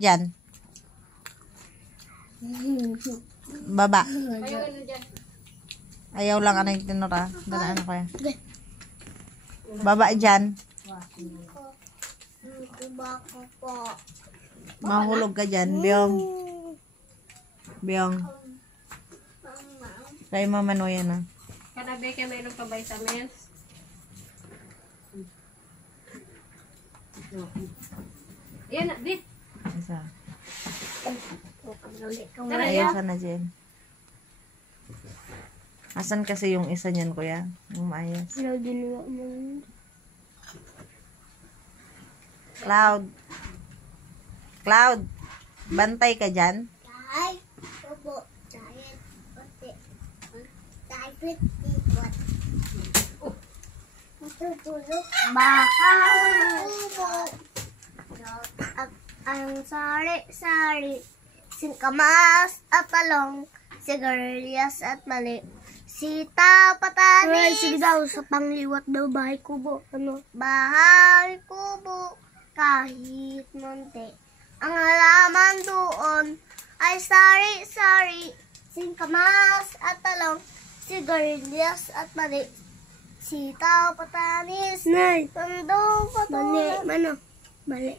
Diyan. Baba. Ayaw lang ano yung tinura. Dala ano kaya. Baba dyan. Mahulog ka dyan. Biyong. Biyong. Kaya mamano yan ah. Kanabi kayo mayroon pa vitamins. Yan na, di. Isa. Tara, Ayaw ka na dyan. Asan kasi yung isa niyan kuya? Yung maayos. Cloud. Cloud. Bantay ka dyan? Ay, opo. Diet. Diet. Matutulog. Bakal. Ang sari-sari. Singkamas at talong. Sigarilyas at mali. Sitaw, patanis. Ay, sige daw. Sa pangliwat daw, bahay kubo. Ano? Bahay kubo. Kahit munti. Ang halaman doon ay sari-sari. Singkamas at talong. Sigarilyas at mali. Sitaw, patanis. Nay. Tandong, patuloy. Mali. Mali.